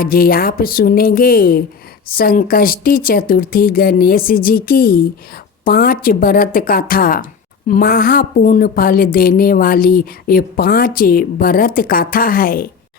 आज आप सुनेंगे संकष्टी चतुर्थी गणेश जी की 5 व्रत कथा। महापूर्ण फल देने वाली ये 5 व्रत कथा है।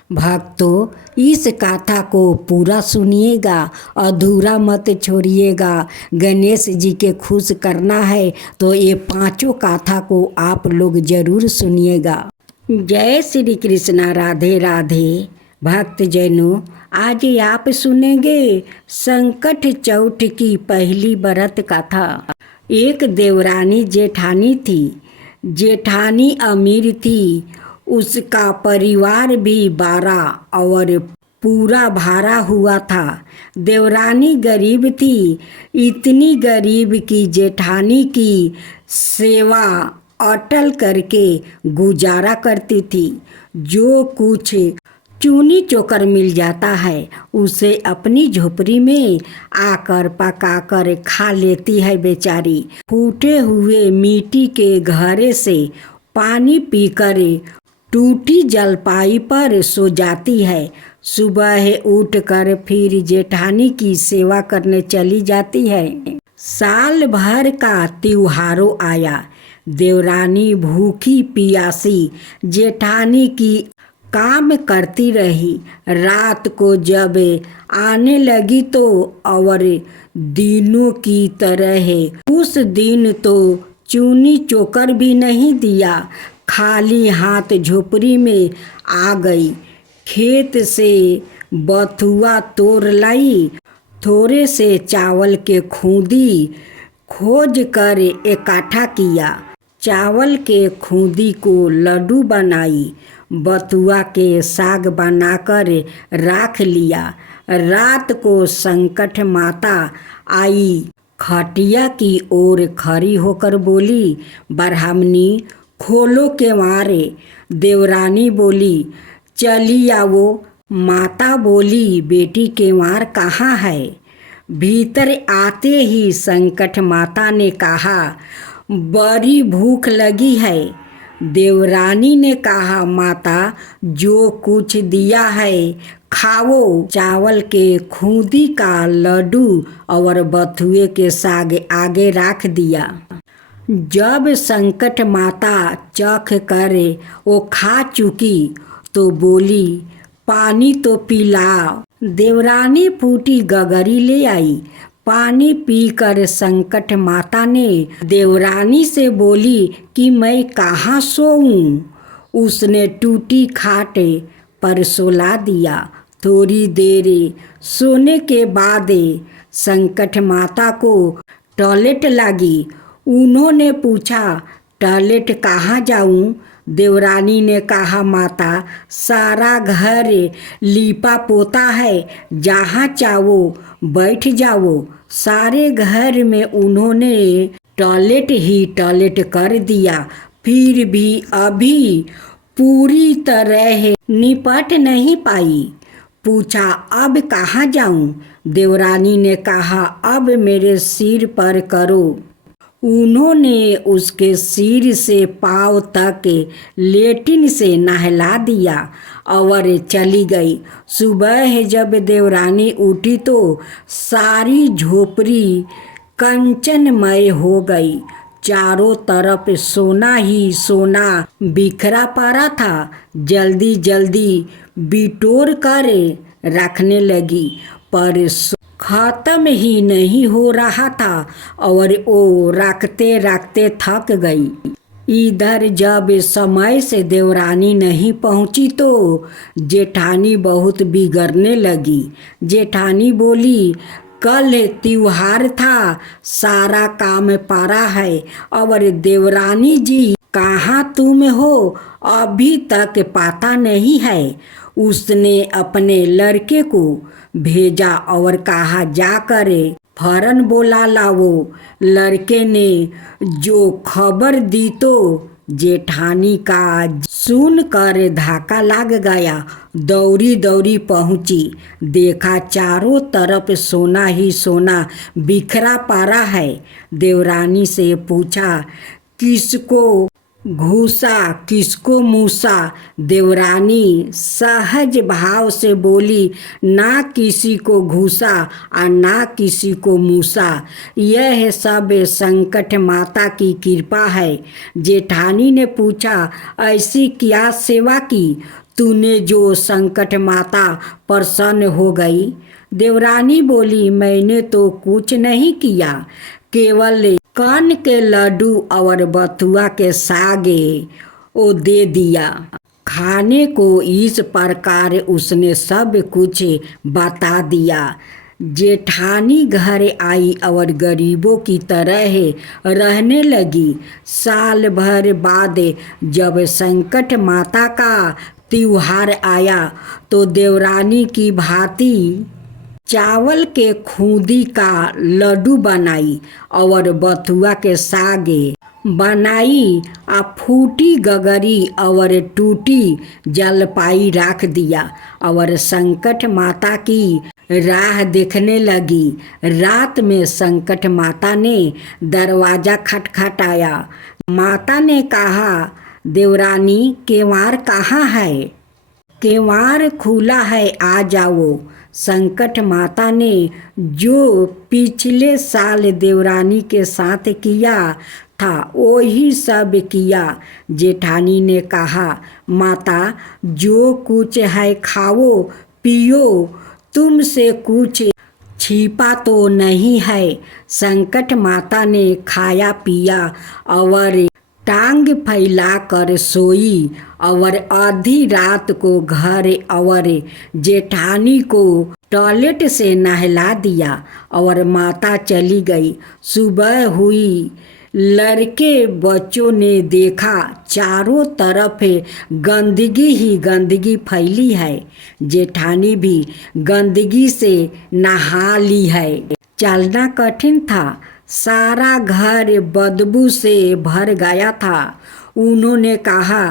भक्तों, इस कथा को पूरा सुनिएगा, अधूरा मत छोड़िएगा। गणेश जी के खुश करना है तो ये 5 कथा को आप लोग जरूर सुनिएगा। जय श्री कृष्णा, राधे राधे। भक्त जनों, आज आप सुनेंगे संकट चौथ की पहली व्रत कथा। एक देवरानी जेठानी थी। जेठानी अमीर थी, उसका परिवार भी 12 और पूरा भरा हुआ था। देवरानी गरीब थी, इतनी गरीब की जेठानी की सेवा अटल करके गुजारा करती थी। जो कुछ चूनी चोकर मिल जाता है उसे अपनी झोपड़ी में आकर पकाकर खा लेती है बेचारी। फूटे हुए मिट्टी के घड़े से पानी पीकर टूटी जलपाई पर सो जाती है। सुबह उठकर फिर जेठानी की सेवा करने चली जाती है। साल भर का त्योहारों आया। देवरानी भूखी पियासी जेठानी की काम करती रही। रात को जब आने लगी तो और दिनों की तरह उस दिन तो चूनी चोकर भी नहीं दिया। खाली हाथ झोपड़ी में आ गई। खेत से बथुआ तोड़ लाई। थोड़े से चावल के खूंदी खोज कर इकट्ठा किया। चावल के खूंदी को लड्डू बनाई। बथुआ के साग बनाकर राख लिया। रात को संकट माता आई। खटिया की ओर खड़ी होकर बोली, ब्राह्मणी खोलो के मारे। देवरानी बोली, चली आओ। माता बोली, बेटी के मार कहाँ है? भीतर आते ही संकट माता ने कहा, बड़ी भूख लगी है। देवरानी ने कहा, माता जो कुछ दिया है खाओ। चावल के खूंदी का लड्डू और बथुए के साग आगे रख दिया। जब संकट माता चख कर वो खा चुकी तो बोली, पानी तो पिलाओ। देवरानी फूटी गगरी ले आई। पानी पीकर संकट माता ने देवरानी से बोली कि मैं कहाँ सोऊं। उसने टूटी खाट पर सुला दिया। थोड़ी देर सोने के बाद संकट माता को टॉयलेट लगी। उन्होंने पूछा, टॉयलेट कहाँ जाऊं? देवरानी ने कहा, माता सारा घर लीपा पोता है, जहाँ चाहो बैठ जाओ। सारे घर में उन्होंने टॉयलेट ही टॉयलेट कर दिया। फिर भी अभी पूरी तरह निपट नहीं पाई। पूछा, अब कहाँ जाऊं? देवरानी ने कहा, अब मेरे सिर पर करो। उन्होंने उसके सिर से पाँव तक लेटिन से नहला दिया और चली गई। सुबह जब देवरानी उठी तो सारी झोपड़ी कंचनमय हो गई। चारों तरफ सोना ही सोना बिखरा पड़ा था। जल्दी जल्दी बिटोर कर रखने लगी, पर खत्म ही नहीं हो रहा था और वो रखते रखते थक गई। इधर जब समय से देवरानी नहीं पहुंची तो जेठानी बहुत बिगड़ने लगी। जेठानी बोली, कल त्योहार था, सारा काम पड़ा है और देवरानी जी कहाँ तुम हो? अभी तक पता नहीं है। उसने अपने लड़के को भेजा और कहा, जाकर फौरन बुला लाओ। लड़के ने जो खबर दी तो जेठानी का सुनकर धक्का लग गया। दौड़ी दौड़ी पहुंची। देखा चारों तरफ सोना ही सोना बिखरा पड़ा है। देवरानी से पूछा, किसको घूसा किसको मूसा। देवरानी सहज भाव से बोली, ना किसी को घूसा और ना किसी को मूसा। यह सब संकट माता की कृपा है। जेठानी ने पूछा, ऐसी क्या सेवा की तूने जो संकट माता प्रसन्न हो गई। देवरानी बोली, मैंने तो कुछ नहीं किया, केवल कान के लड्डू और बथुआ के सागे वो दे दिया। खाने को इस प्रकार उसने सब कुछ बता दिया। जेठानी घर आई और गरीबों की तरह रहने लगी। साल भर बाद जब संकट माता का त्योहार आया तो देवरानी की भांति चावल के खूंदी का लड्डू बनाई और बथुआ के सागे बनाई। आ फूटी गगरी और टूटी जलपाई रख दिया और संकट माता की राह देखने लगी। रात में संकट माता ने दरवाजा खटखटाया। माता ने कहा, देवरानी केवाड़ कहाँ है। केवाड़ खुला है, आ जाओ। संकट माता ने जो पिछले साल देवरानी के साथ किया था वही सब किया। जेठानी ने कहा, माता जो कुछ है खाओ पियो, तुमसे कुछ छिपा तो नहीं है। संकट माता ने खाया पिया और टांग फैला कर सोई और आधी रात को घर और जेठानी को टॉयलेट से नहला दिया और माता चली गई। सुबह हुई, लड़के बच्चों ने देखा चारों तरफ गंदगी ही गंदगी फैली है। जेठानी भी गंदगी से नहा ली है। चलना कठिन था, सारा घर बदबू से भर गया था। उन्होंने कहा,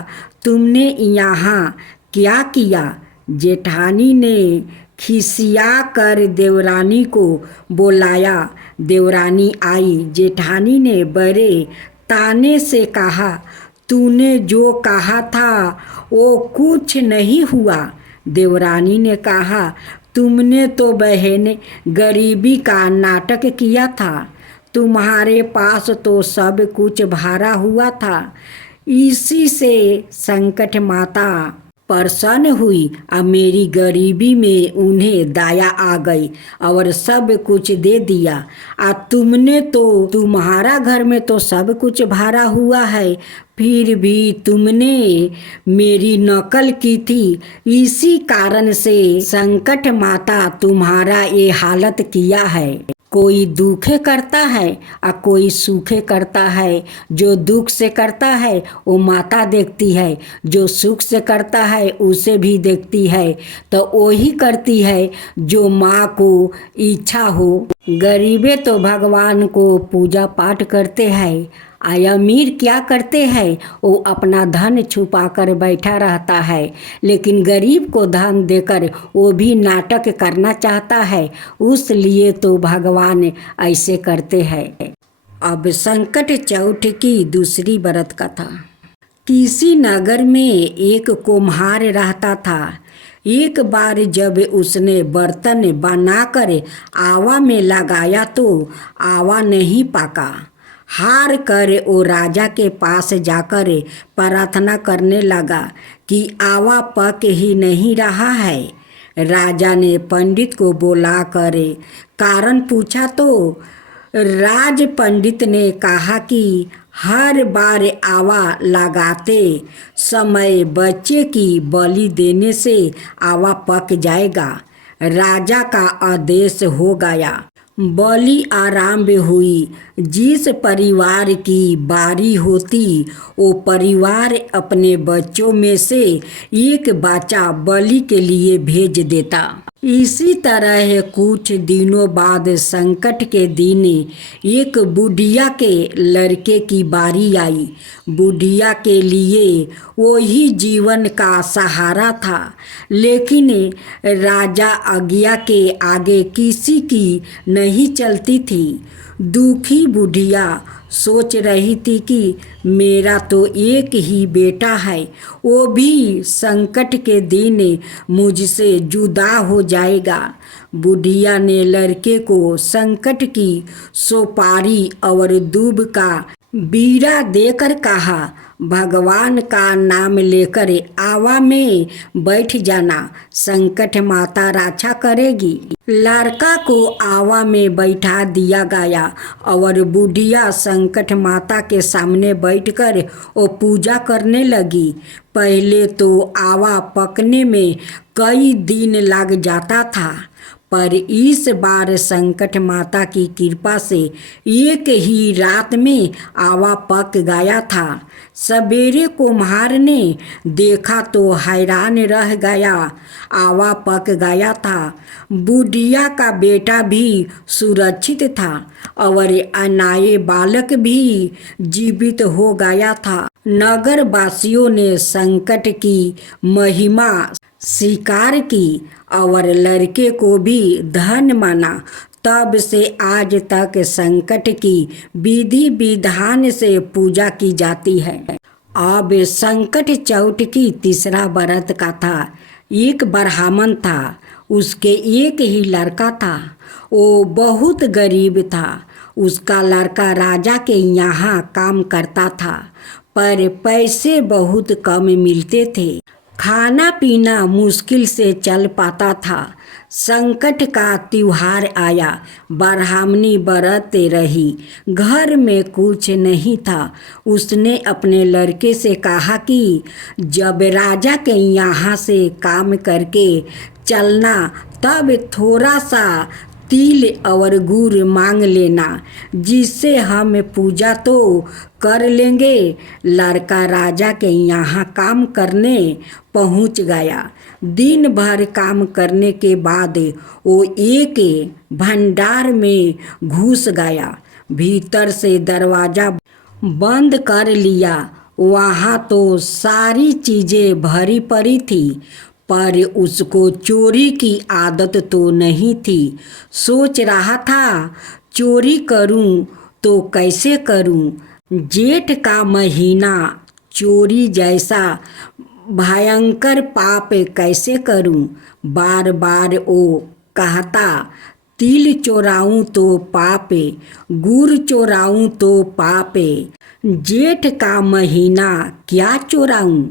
तुमने यहाँ क्या किया। जेठानी ने खिसिया कर देवरानी को बुलाया। देवरानी आई। जेठानी ने बड़े ताने से कहा, तूने जो कहा था वो कुछ नहीं हुआ। देवरानी ने कहा, तुमने तो बहन गरीबी का नाटक किया था, तुम्हारे पास तो सब कुछ भरा हुआ था। इसी से संकट माता प्रसन्न हुई और मेरी गरीबी में उन्हें दया आ गई और सब कुछ दे दिया। और तुमने तो, तुम्हारा घर में तो सब कुछ भरा हुआ है, फिर भी तुमने मेरी नकल की थी। इसी कारण से संकट माता तुम्हारा ये हालत किया है। कोई दुखे करता है और कोई सुखे करता है। जो दुख से करता है वो माता देखती है, जो सुख से करता है उसे भी देखती है। तो वही करती है जो माँ को इच्छा हो। गरीबे तो भगवान को पूजा पाठ करते हैं। अमीर क्या करते हैं, वो अपना धन छुपा कर बैठा रहता है, लेकिन गरीब को धन देकर वो भी नाटक करना चाहता है। उस लिए तो भगवान ऐसे करते हैं। अब संकट चौथ की दूसरी व्रत कथा। किसी नगर में एक कुम्हार रहता था। एक बार जब उसने बर्तन बनाकर आवा में लगाया तो आवा नहीं पका। हार कर वो राजा के पास जाकर प्रार्थना करने लगा कि आवा पक ही नहीं रहा है। राजा ने पंडित को बुलाकर कारण पूछा तो राज पंडित ने कहा कि हर बार आवा लगाते समय बच्चे की बलि देने से आवा पक जाएगा। राजा का आदेश हो गया। बलि आरंभ हुई। जिस परिवार की बारी होती वो परिवार अपने बच्चों में से एक बच्चा बलि के लिए भेज देता। इसी तरह कुछ दिनों बाद संकट के दिन एक बुढ़िया के लड़के की बारी आई। बुढ़िया के लिए वही जीवन का सहारा था, लेकिन राजा आज्ञा के आगे किसी की नहीं चलती थी। दुखी बुढ़िया सोच रही थी कि मेरा तो एक ही बेटा है, वो भी संकट के दिन मुझसे जुदा हो जाएगा। बुढ़िया ने लड़के को संकट की सुपारी और दूब का बीड़ा देकर कहा, भगवान का नाम लेकर आवा में बैठ जाना, संकट माता रक्षा करेगी। लड़का को आवा में बैठा दिया गया और बुढ़िया संकट माता के सामने बैठकर वो पूजा करने लगी। पहले तो आवा पकने में कई दिन लग जाता था, पर इस बार संकट माता की कृपा से एक ही रात में आवा पक गया था। सवेरे कुम्हार ने देखा तो हैरान रह गया, आवा पक गया था। बुढ़िया का बेटा भी सुरक्षित था और अनाए बालक भी जीवित हो गया था। नगर वासियों ने संकट की महिमा स्वीकार की और लड़के को भी धन माना। तब से आज तक संकट की विधि विधान से पूजा की जाती है। अब संकट चौथ की तीसरा व्रत का था। एक ब्राह्मण था, उसके एक ही लड़का था। वो बहुत गरीब था। उसका लड़का राजा के यहाँ काम करता था, पर पैसे बहुत कम मिलते थे। खाना पीना मुश्किल से चल पाता था। संकट का त्योहार आया, ब्राह्मणी बरतते रही, घर में कुछ नहीं था। उसने अपने लड़के से कहा कि जब राजा के यहाँ से काम करके चलना तब थोड़ा सा तिल और गुड़ मांग लेना, जिससे हम पूजा तो कर लेंगे। लड़का राजा के यहाँ काम करने पहुँच गया। दिन भर काम करने के बाद वो एक भंडार में घुस गया। भीतर से दरवाज़ा बंद कर लिया। वहाँ तो सारी चीज़ें भरी पड़ी थी, पर उसको चोरी की आदत तो नहीं थी। सोच रहा था, चोरी करूं तो कैसे करूं। जेठ का महीना, चोरी जैसा भयंकर पाप कैसे करूं। बार बार वो कहता, तिल चोराऊं तो पापे, गुड़ चोराऊं तो पापे, जेठ का महीना क्या चोराऊं।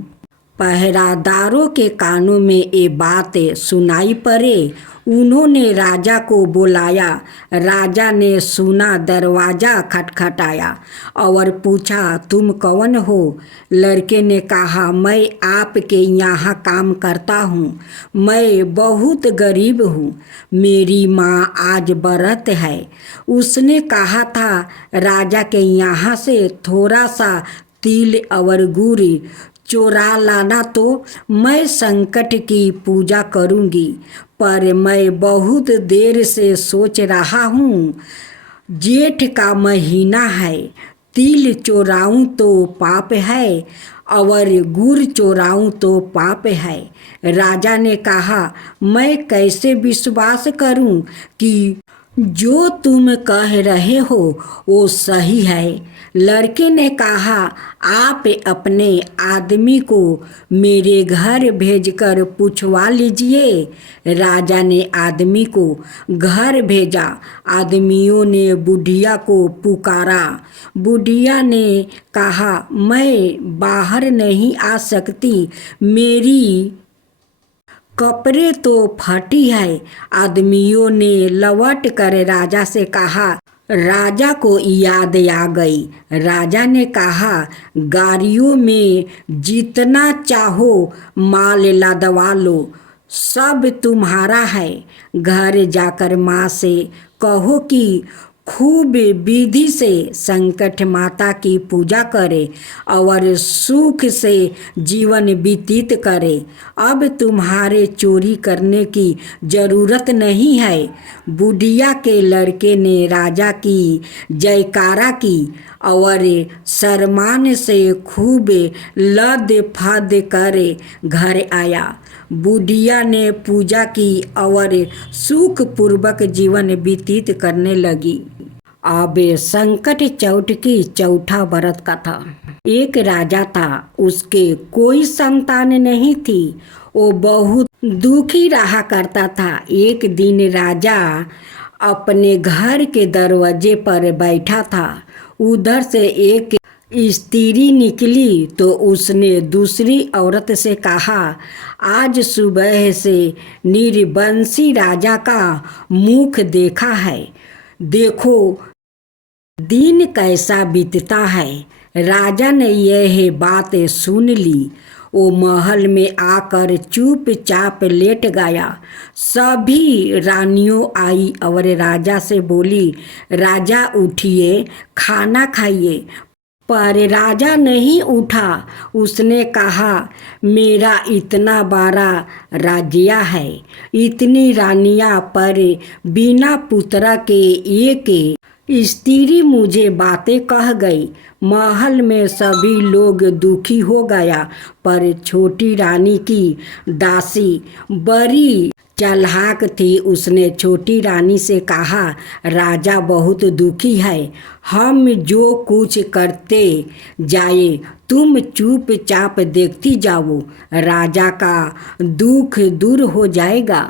पहरादारों के कानों में ये बात सुनाई पड़े। उन्होंने राजा को बुलाया। राजा ने सुना, दरवाज़ा खटखटाया और पूछा, तुम कौन हो। लड़के ने कहा, मैं आपके यहाँ काम करता हूँ। मैं बहुत गरीब हूँ। मेरी माँ आज व्रत है। उसने कहा था राजा के यहाँ से थोड़ा सा तिल और गुड़ चोरा लाना तो मैं संकट की पूजा करूँगी। पर मैं बहुत देर से सोच रहा हूँ, जेठ का महीना है, तिल चोराऊं तो पाप है और गुड़ चोराऊं तो पाप है। राजा ने कहा, मैं कैसे विश्वास करूं कि जो तुम कह रहे हो वो सही है। लड़के ने कहा, आप अपने आदमी को मेरे घर भेजकर पूछवा लीजिए। राजा ने आदमी को घर भेजा। आदमियों ने बुढ़िया को पुकारा। बुढ़िया ने कहा, मैं बाहर नहीं आ सकती, मेरी कपड़े तो फटी है। आदमियों ने लौट कर राजा से कहा। राजा को याद आ गई। राजा ने कहा, गाड़ियों में जितना चाहो माल लदवा लो, सब तुम्हारा है। घर जाकर माँ से कहो कि खूब विधि से संकट माता की पूजा करे और सुख से जीवन व्यतीत करे। अब तुम्हारे चोरी करने की जरूरत नहीं है। बुढ़िया के लड़के ने राजा की जयकारा की और सम्मान से खूब लद फद कर घर आया। बुढ़िया ने पूजा की और सुखपूर्वक जीवन व्यतीत करने लगी। अब संकट चौथ की चौथा व्रत का था। एक राजा था, उसके कोई संतान नहीं थी। वो बहुत दुखी रहा करता था। एक दिन राजा अपने घर के दरवाजे पर बैठा था। उधर से एक स्त्री निकली तो उसने दूसरी औरत से कहा, आज सुबह से निर्वंशी राजा का मुख देखा है, देखो दिन कैसा बीतता है। राजा ने यह बात सुन ली। वो महल में आकर चुपचाप लेट गया। सभी रानियों आई और राजा से बोली, राजा उठिए, खाना खाइए। पर राजा नहीं उठा। उसने कहा, मेरा इतना बड़ा राज्य है, इतनी रानियां, पर बिना पुत्र के एक स्त्री मुझे बातें कह गई। महल में सभी लोग दुखी हो गया। पर छोटी रानी की दासी बड़ी चालाक थी। उसने छोटी रानी से कहा, राजा बहुत दुखी है, हम जो कुछ करते जाए तुम चुपचाप देखती जाओ, राजा का दुख दूर हो जाएगा।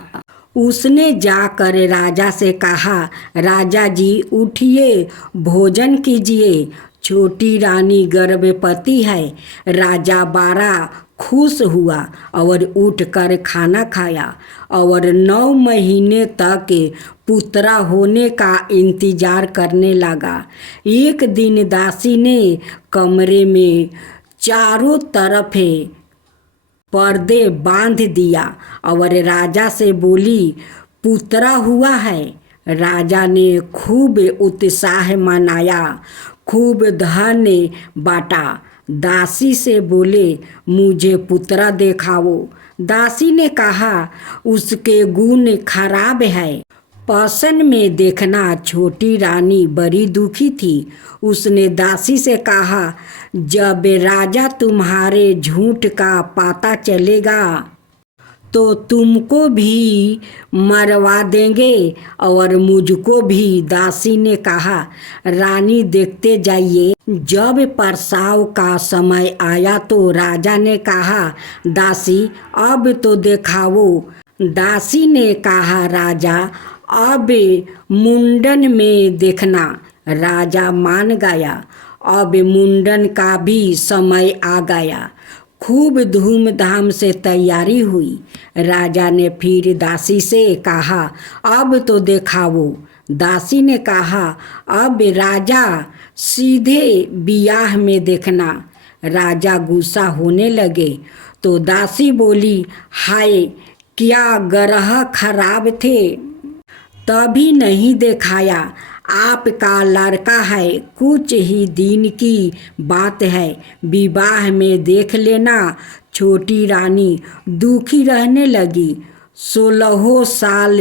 उसने जाकर राजा से कहा, राजा जी उठिए, भोजन कीजिए। छोटी रानी गर्भवती है। राजा बड़ा खुश हुआ और उठकर खाना खाया और 9 महीने तक पुत्रा होने का इंतजार करने लगा। एक दिन दासी ने कमरे में चारों तरफ पर्दे बांध दिया और राजा से बोली, पुत्रा हुआ है। राजा ने खूब उत्साह मनाया, खूब धन बांटा। दासी से बोले, मुझे पुत्रा दिखाओ। दासी ने कहा, उसके गुण खराब है, पसन में देखना। छोटी रानी बड़ी दुखी थी। उसने दासी से कहा, जब राजा तुम्हारे झूठ का पता चलेगा तो तुमको भी मरवा देंगे और मुझको भी। दासी ने कहा, रानी देखते जाइए। जब प्रसव का समय आया तो राजा ने कहा, दासी अब तो दिखाओ। दासी ने कहा, राजा अब मुंडन में देखना। राजा मान गया। अब मुंडन का भी समय आ गया। खूब धूमधाम से तैयारी हुई। राजा ने फिर दासी से कहा, अब तो दिखाओ। दासी ने कहा, अब राजा सीधे ब्याह में देखना। राजा गुस्सा होने लगे तो दासी बोली, हाय क्या ग्रह खराब थे, तभी नहीं दिखाया। आपका लड़का है, कुछ ही दिन की बात है, विवाह में देख लेना। छोटी रानी दुखी रहने लगी। 16 साल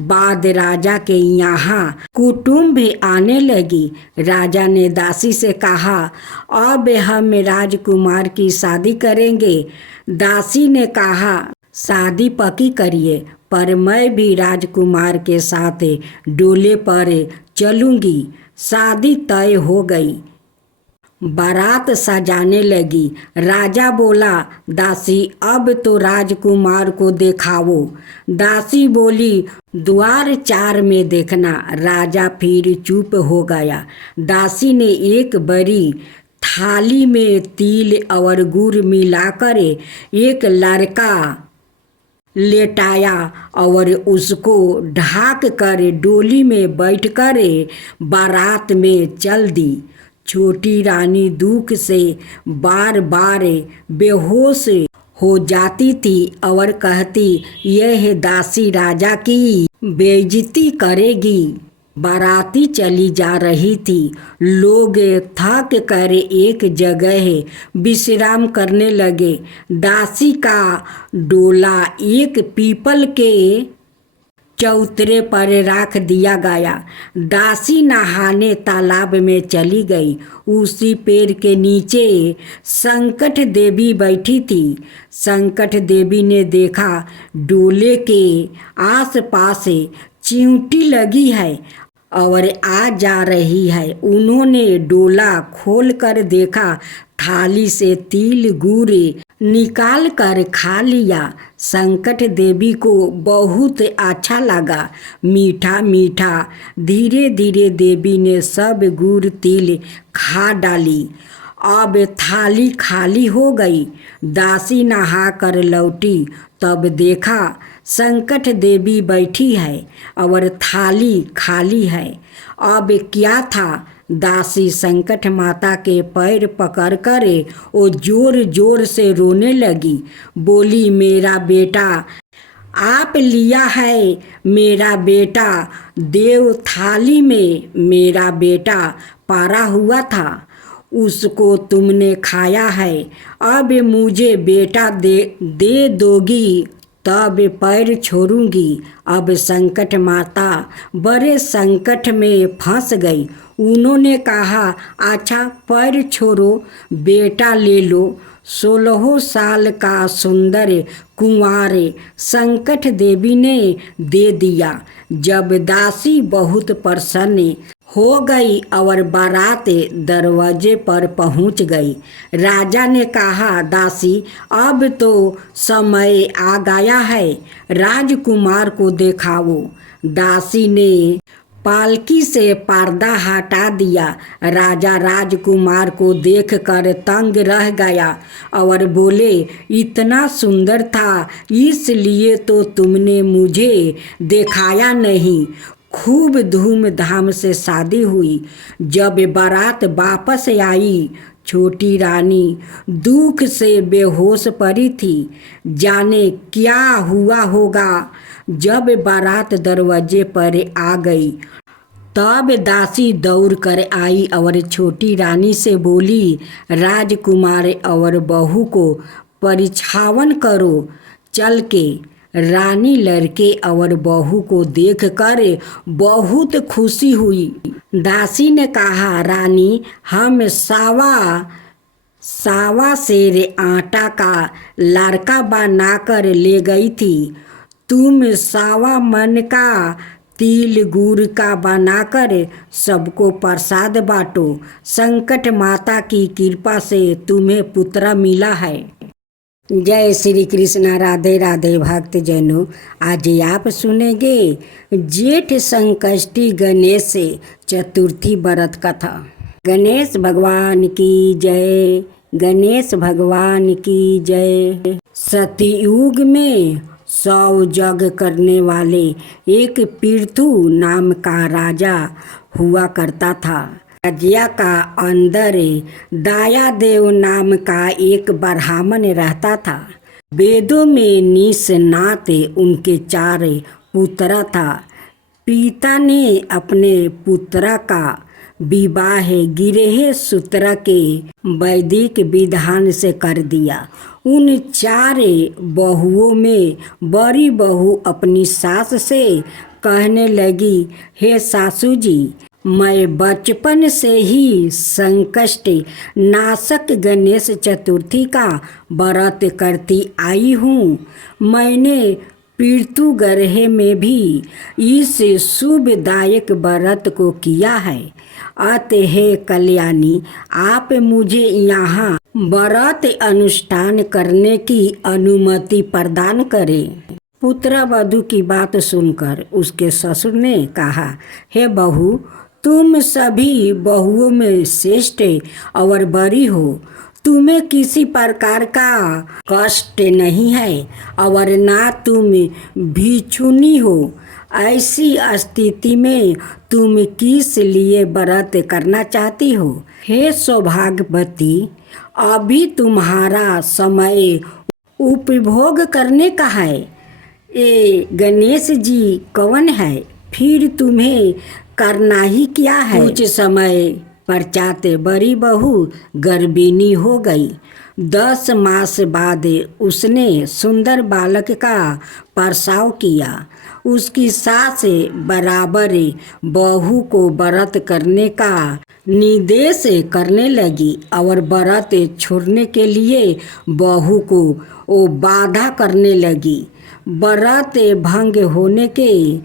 बाद राजा के यहाँ कुटुंब आने लगी। राजा ने दासी से कहा, अब हम राजकुमार की शादी करेंगे। दासी ने कहा, शादी पक्की करिए, पर मैं भी राजकुमार के साथ डोले पर चलूंगी। शादी तय हो गई। बारात सजाने लगी। राजा बोला, दासी अब तो राजकुमार को दिखाओ। दासी बोली, द्वार 4 में देखना। राजा फिर चुप हो गया। दासी ने एक बड़ी थाली में तिल और गुड़ मिलाकर एक लड़का लेटाया और उसको ढाक कर डोली में बैठकर बारात में चल दी। छोटी रानी दुख से बार बार बेहोश हो जाती थी और कहती, यह दासी राजा की बेइज्जती करेगी। बाराती चली जा रही थी। लोग थक कर एक जगह विश्राम करने लगे। दासी का डोला एक पीपल के चौतरे पर रख दिया गया। दासी नहाने तालाब में चली गई। उसी पेड़ के नीचे संकट देवी बैठी थी। संकट देवी ने देखा, डोले के आसपास चींटी लगी है और आ जा रही है। उन्होंने डोला खोल कर देखा, थाली से तिल गुड़ निकाल कर खा लिया। संकट देवी को बहुत अच्छा लगा, मीठा मीठा। धीरे धीरे देवी ने सब गुड़ तिल खा डाली। अब थाली खाली हो गई। दासी नहा कर लौटी, तब देखा संकट देवी बैठी है और थाली खाली है। अब क्या था? दासी संकट माता के पैर पकड़कर वो जोर जोर से रोने लगी। बोली, मेरा बेटा आप लिया है, मेरा बेटा देव थाली में मेरा बेटा पारा हुआ था, उसको तुमने खाया है। अब मुझे बेटा दे दोगी तब पैर छोड़ूंगी। अब संकट माता बड़े संकट में फंस गई। उन्होंने कहा, अच्छा पैर छोड़ो, बेटा ले लो। 16 साल का सुंदर कुंवार संकट देवी ने दे दिया। जब दासी बहुत प्रसन्न हो गई और बारात दरवाजे पर पहुंच गई। राजा ने कहा, दासी अब तो समय आ गया है, राजकुमार को दिखाओ। दासी ने पालकी से पर्दा हटा दिया। राजा राजकुमार को देखकर तंग रह गया और बोले, इतना सुंदर था, इसलिए तो तुमने मुझे दिखाया नहीं। खूब धूमधाम से शादी हुई। जब बारात वापस आई, छोटी रानी दुख से बेहोश पड़ी थी। जाने क्या हुआ होगा। जब बारात दरवाजे पर आ गई, तब दासी दौड़ कर आई और छोटी रानी से बोली, राजकुमार और बहू को परिछावन करो चल के। रानी लड़के और बहू को देखकर बहुत खुशी हुई। दासी ने कहा, रानी हम सावा सेर आटा का लड़का बनाकर ले गई थी, तुम 1.25 मन का तिल गुड़ का बनाकर सबको प्रसाद बांटो। संकट माता की कृपा से तुम्हें पुत्र मिला है। जय श्री कृष्णा। राधे राधे भक्तजनों, आज आप सुनेंगे जेठ संकष्टी गणेश चतुर्थी व्रत कथा। गणेश भगवान की जय, गणेश भगवान की जय। सतयुग में 100 यज्ञ करने वाले एक पृथु नाम का राजा हुआ करता था। राज्य का अंदर दायादेव नाम का एक ब्राह्मण रहता था। वेदों में निष्णात उनके 4 पुत्र था। पिता ने अपने पुत्र का विवाह गृह सूत्र के वैदिक विधान से कर दिया। उन 4 बहुओं में बड़ी बहू अपनी सास से कहने लगी, हे सासू जी, मैं बचपन से ही संकष्ट नाशक गणेश चतुर्थी का व्रत करती आई हूँ। मैंने पृथु ग्रह में भी इस शुभदायक व्रत को किया है। अतः कल्याणी, आप मुझे यहाँ व्रत अनुष्ठान करने की अनुमति प्रदान करें। पुत्र वधू की बात सुनकर उसके ससुर ने कहा, हे बहू, तुम सभी बहुओं में श्रेष्ठ और बड़ी हो। तुम्हें किसी प्रकार का कष्ट नहीं है और ना तुम भिक्षुनी हो। ऐसी स्थिति में तुम किस लिए व्रत करना चाहती हो? हे सौभाग्यवती, अभी तुम्हारा समय उपभोग करने का है। ये गणेश जी कौन है? फिर तुम्हें करना ही क्या है? कुछ समय पश्चात बड़ी बहू गर्भिणी हो गई। 10 मास बाद उसने सुंदर बालक का प्रसव किया। उसकी सास बराबर बहू को व्रत करने का निर्देश करने लगी और व्रत छोड़ने के लिए बहू को वो बाधा करने लगी। व्रत भंग होने के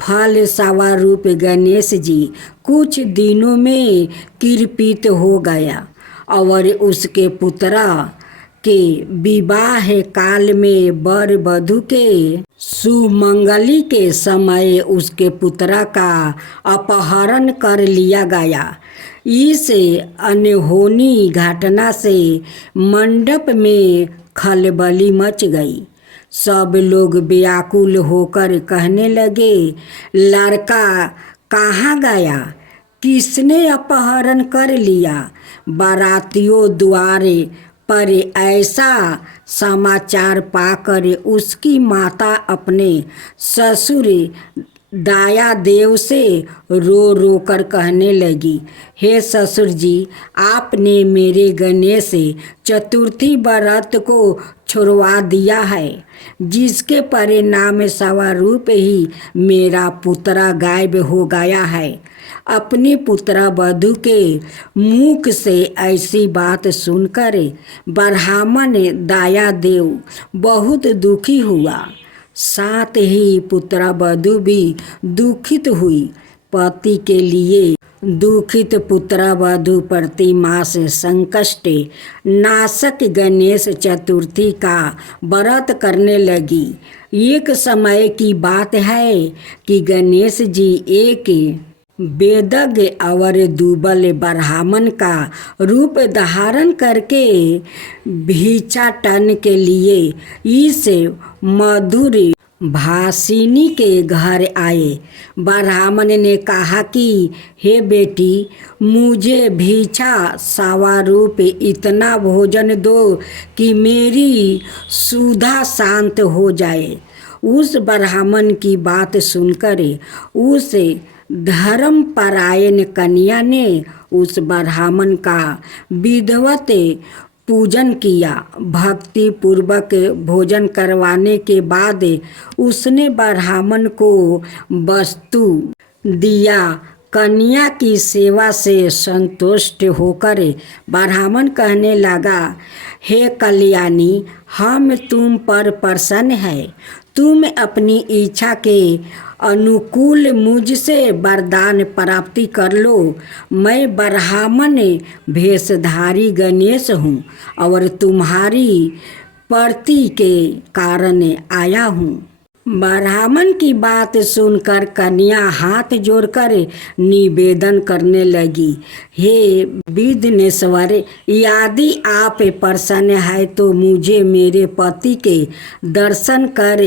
फल सवारूप गणेश जी कुछ दिनों में कृपित हो गया और उसके पुत्रा के विवाह काल में वर वधू के सुमंगली के समय उसके पुत्रा का अपहरण कर लिया गया। इस अनहोनी घटना से मंडप में खलबली मच गई। सब लोग व्याकुल होकर कहने लगे, लड़का कहाँ गया? किसने अपहरण कर लिया? बारातियों द्वारे पर ऐसा समाचार पाकर उसकी माता अपने ससुर दाया देव से रो रो कर कहने लगी, हे ससुर जी, आपने मेरे गणेश चतुर्थी व्रत को छुड़वा दिया है, जिसके परिणाम स्वरूप ही मेरा पुत्रा गायब हो गया है। अपनी पुत्रा वधू के मुख से ऐसी बात सुनकर ब्राह्मण दाया देव बहुत दुखी हुआ। साथ ही पुत्रा वधू भी दुखित हुई। पति के लिए दुखित पुत्रा वधू प्रति मास संकष्ट नाशक गणेश चतुर्थी का व्रत करने लगी। एक समय की बात है कि गणेश जी एक वेदज्ञ और दुबल ब्राह्मण का रूप धारण करके भिक्षाटन के लिए इस मधुर भाषिनी के घर आए। ब्राह्मण ने कहा कि हे बेटी, मुझे भिक्षा स्वरूप इतना भोजन दो कि मेरी क्षुधा शांत हो जाए। उस ब्राह्मण की बात सुनकर उस धर्मपरायण कन्या ने उस ब्राह्मण का विधिवत पूजन किया। भक्ति पूर्वक भोजन करवाने के बाद उसने ब्राह्मण को वस्तु दिया। कन्या की सेवा से संतुष्ट होकर ब्राह्मण कहने लगा, हे कल्याणी, हम तुम पर प्रसन्न है। तुम अपनी इच्छा के अनुकूल मुझसे वरदान प्राप्ति कर लो। मैं ब्राह्मण भेषधारी गणेश हूँ और तुम्हारी प्रति के कारण आया हूँ। ब्राह्मण की बात सुनकर कन्या हाथ जोड़कर निवेदन करने लगी, हे विघ्नेश्वर, यदि आप प्रसन्न है तो मुझे मेरे पति के दर्शन कर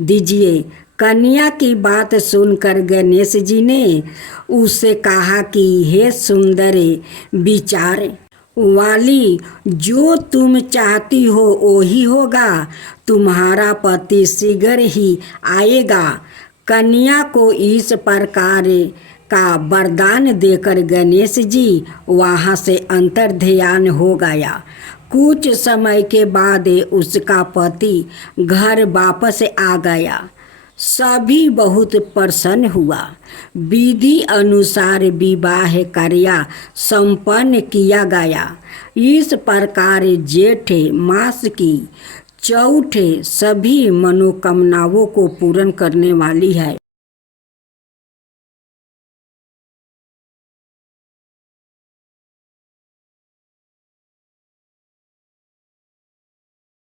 दीजिए। कन्या की बात सुनकर गणेश जी ने उससे कहा कि हे सुंदर विचार वाली, जो तुम चाहती हो वही होगा। तुम्हारा पति शीघ्र ही आएगा। कन्या को इस प्रकार का वरदान देकर गणेश जी वहाँ से अंतर्ध्यान हो गया। कुछ समय के बाद उसका पति घर वापस आ गया। सभी बहुत प्रसन्न हुआ। विधि अनुसार विवाह कार्य संपन्न किया गया। इस प्रकार जेठ मास की चौथ सभी मनोकामनाओं को पूर्ण करने वाली है।